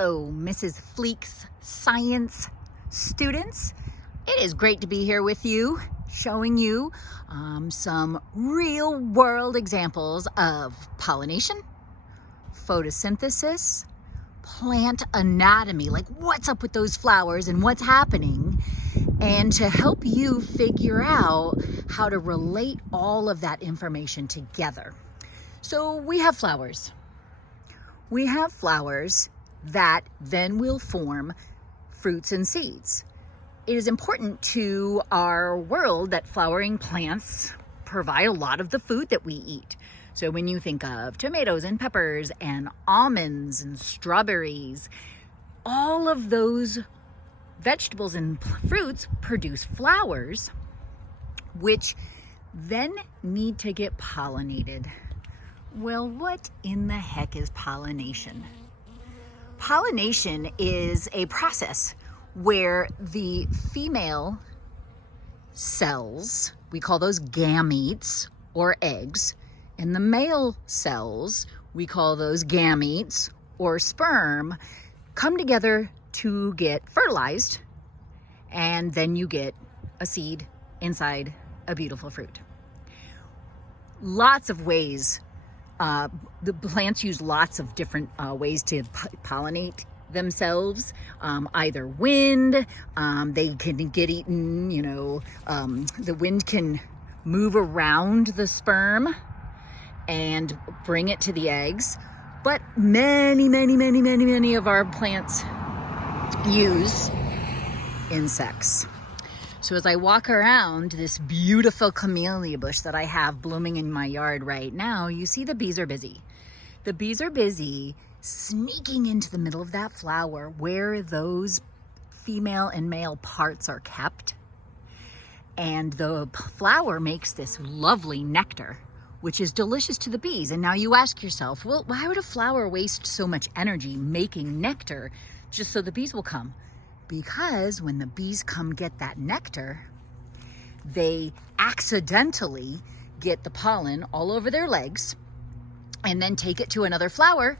Hello, Mrs. Fleek's science students. It is great to be here with you, showing you some real world examples of pollination, photosynthesis, plant anatomy, like what's up with those flowers and what's happening, and to help you figure out how to relate all of that information together. So we have flowers. We have flowers that then will form fruits and seeds. It is important to our world that flowering plants provide a lot of the food that we eat. So when you think of tomatoes and peppers and almonds and strawberries, all of those vegetables and fruits produce flowers, which then need to get pollinated. Well, what in the heck is pollination? Pollination is a process where the female cells, we call those gametes or eggs, and the male cells, we call those gametes or sperm, come together to get fertilized, and then you get a seed inside a beautiful fruit. Lots of ways. The plants use lots of different ways to pollinate themselves, either wind, they can get eaten, the wind can move around the sperm and bring it to the eggs, but many of our plants use insects. So as I walk around this beautiful camellia bush that I have blooming in my yard right now, you see the bees are busy. The bees are busy sneaking into the middle of that flower where those female and male parts are kept. And the flower makes this lovely nectar, which is delicious to the bees. And now you ask yourself, well, why would a flower waste so much energy making nectar just so the bees will come? Because when the bees come get that nectar, they accidentally get the pollen all over their legs and then take it to another flower.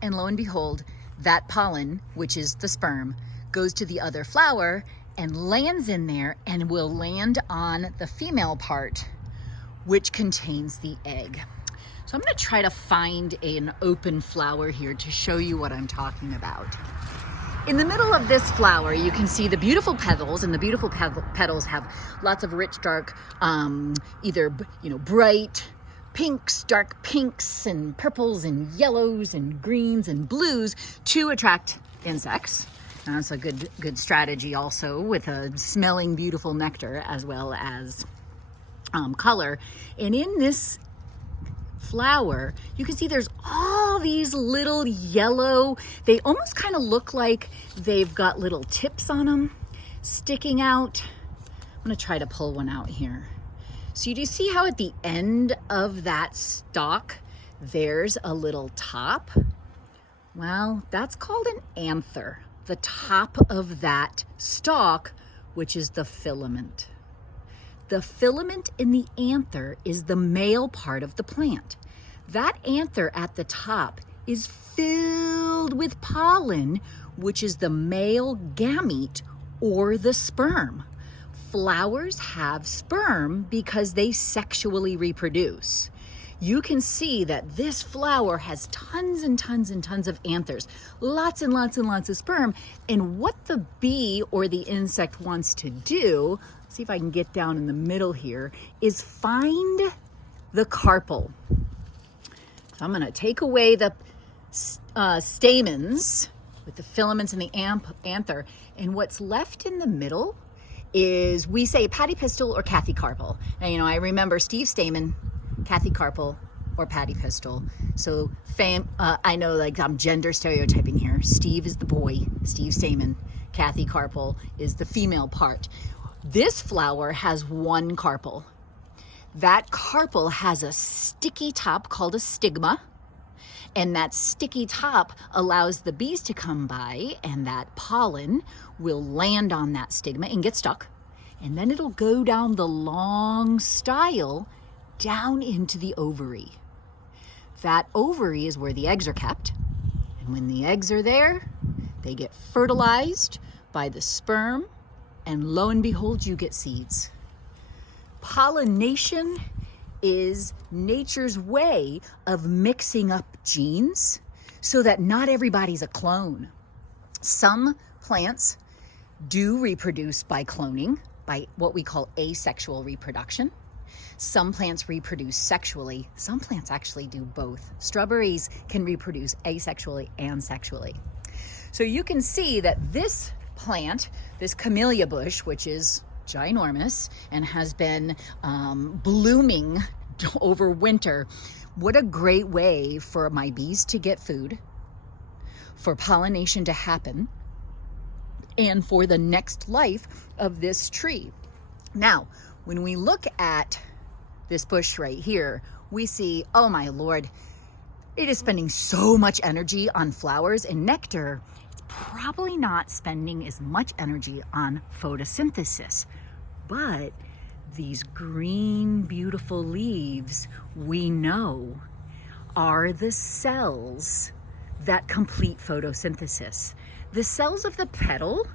And lo and behold, that pollen, which is the sperm, goes to the other flower and lands in there and will land on the female part, which contains the egg. So I'm going to try to find an open flower here to show you what I'm talking about. In the middle of this flower, you can see the beautiful petals, and the beautiful petals have lots of rich, dark, either bright pinks, dark pinks, and purples, and yellows, and greens, and blues to attract insects. And that's a good strategy also, with a smelling beautiful nectar as well as color. And in this flower, you can see there's all these little yellow, they almost kind of look like they've got little tips on them sticking out. I'm going to try to pull one out here. So you do see how at the end of that stalk there's a little top? Well, that's called an anther, the top of that stalk, which is the filament. The filament in the anther is the male part of the plant. That anther at the top is filled with pollen, which is the male gamete or the sperm. Flowers have sperm because they sexually reproduce. You can see that this flower has tons and tons and tons of anthers, lots and lots and lots of sperm. And what the bee or the insect wants to do, see if I can get down in the middle here, is find the carpel. So I'm going to take away the stamens with the filaments and the anther, and what's left in the middle is, we say patty pistil or Kathy carpel. Now, I remember Steve Stamen, Kathy carpel, or patty pistil. So I know, like, I'm gender stereotyping here. Steve is the boy, Steve Stamen. Kathy carpel is the female part. This flower has one carpel. That carpel has a sticky top called a stigma, and that sticky top allows the bees to come by, and that pollen will land on that stigma and get stuck, and then it'll go down the long style down into the ovary. That ovary is where the eggs are kept, and when the eggs are there, They get fertilized by the sperm, and lo and behold, you get seeds. Pollination is nature's way of mixing up genes so that not everybody's a clone. Some plants do reproduce by cloning, by what we call asexual reproduction. Some plants reproduce sexually. Some plants actually do both. Strawberries can reproduce asexually and sexually. So you can see that this plant, this camellia bush, which is ginormous and has been blooming over winter, what a great way for my bees to get food, for pollination to happen, and for the next life of this tree. Now, when we look at this bush right here, we see, oh my Lord, it is spending so much energy on flowers and nectar. It's probably not spending as much energy on photosynthesis. But these green, beautiful leaves, we know, are the cells that complete photosynthesis. The cells of the petal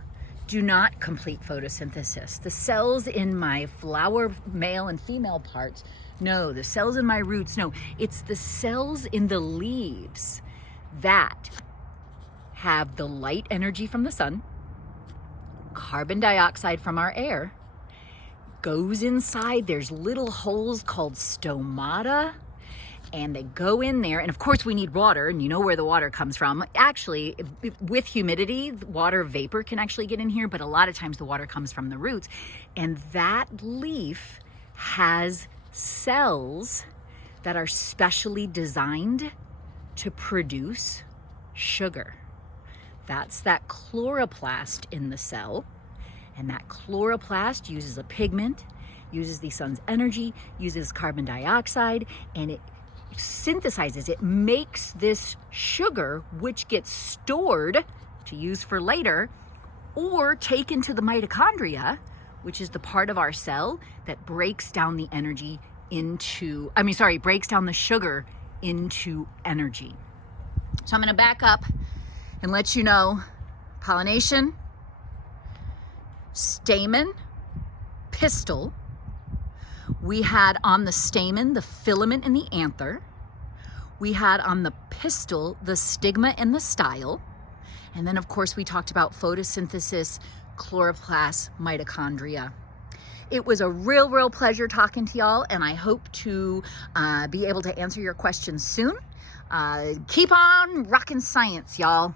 do not complete photosynthesis. The cells in my flower, male and female parts, no. The cells in my roots, no. It's the cells in the leaves that have the light energy from the sun, carbon dioxide from our air, goes inside. There's little holes called stomata, and they go in there. And of course we need water, and you know where the water comes from. Actually, with humidity, water vapor can actually get in here, but a lot of times the water comes from the roots. And that leaf has cells that are specially designed to produce sugar. That's that chloroplast in the cell. And that chloroplast uses a pigment, uses the sun's energy, uses carbon dioxide, and it synthesizes, it makes this sugar, which gets stored to use for later, or taken to the mitochondria, which is the part of our cell that breaks down the energy into, breaks down the sugar into energy. So I'm gonna back up and let you know, pollination, stamen, pistil. We had on the stamen the filament and the anther. We had on the pistil the stigma and the style. And then of course we talked about photosynthesis, chloroplast, mitochondria. It was a real pleasure talking to y'all, and I hope to be able to answer your questions soon. Keep on rocking science, y'all.